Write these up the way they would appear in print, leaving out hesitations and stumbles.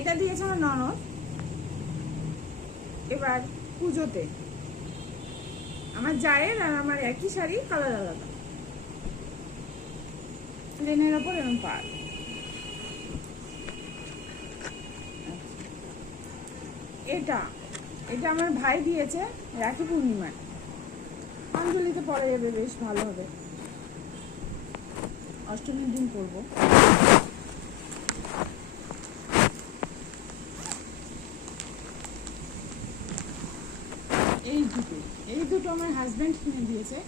এটা দিয়েছে আমার ননদ এবার পুজোতে। আমার জায়ের আর আমার একই শাড়ি, কালার আলাদা, প্লেনের ওপর এরকম পাড়। এটা এটা আমার ভাই দিয়েছে রাখি পূর্ণিমায়, অঞ্জলিতে পরা যাবে, বেশ ভালো হবে, অষ্টমীর দিন পরবো। এই দুটো আমার হাজব্যান্ড কিনে দিয়েছে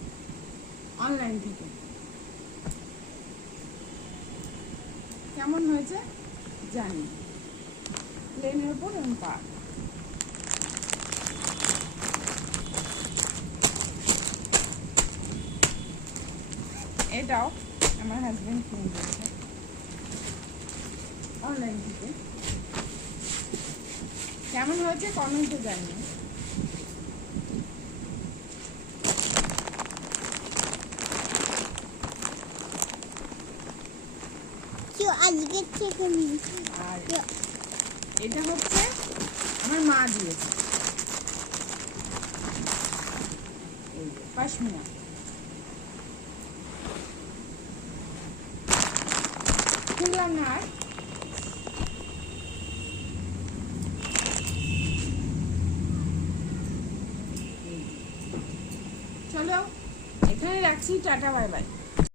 অনলাইন থেকে। কেমন হয়েছে জানি, প্লেনের উপর এরকম পাড়। এটাও আমার হাজব্যান্ড কিনে দিয়েছে অনলাইন থেকে। কেমন হয়েছে কমেন্টে জানিয়ে। আজকের থেকে আর এটা হচ্ছে আমার মা দিয়েছে, পাশমিনা। খুললাম না আর, চলো এখানে রাখছি, টাটা বাই বাই।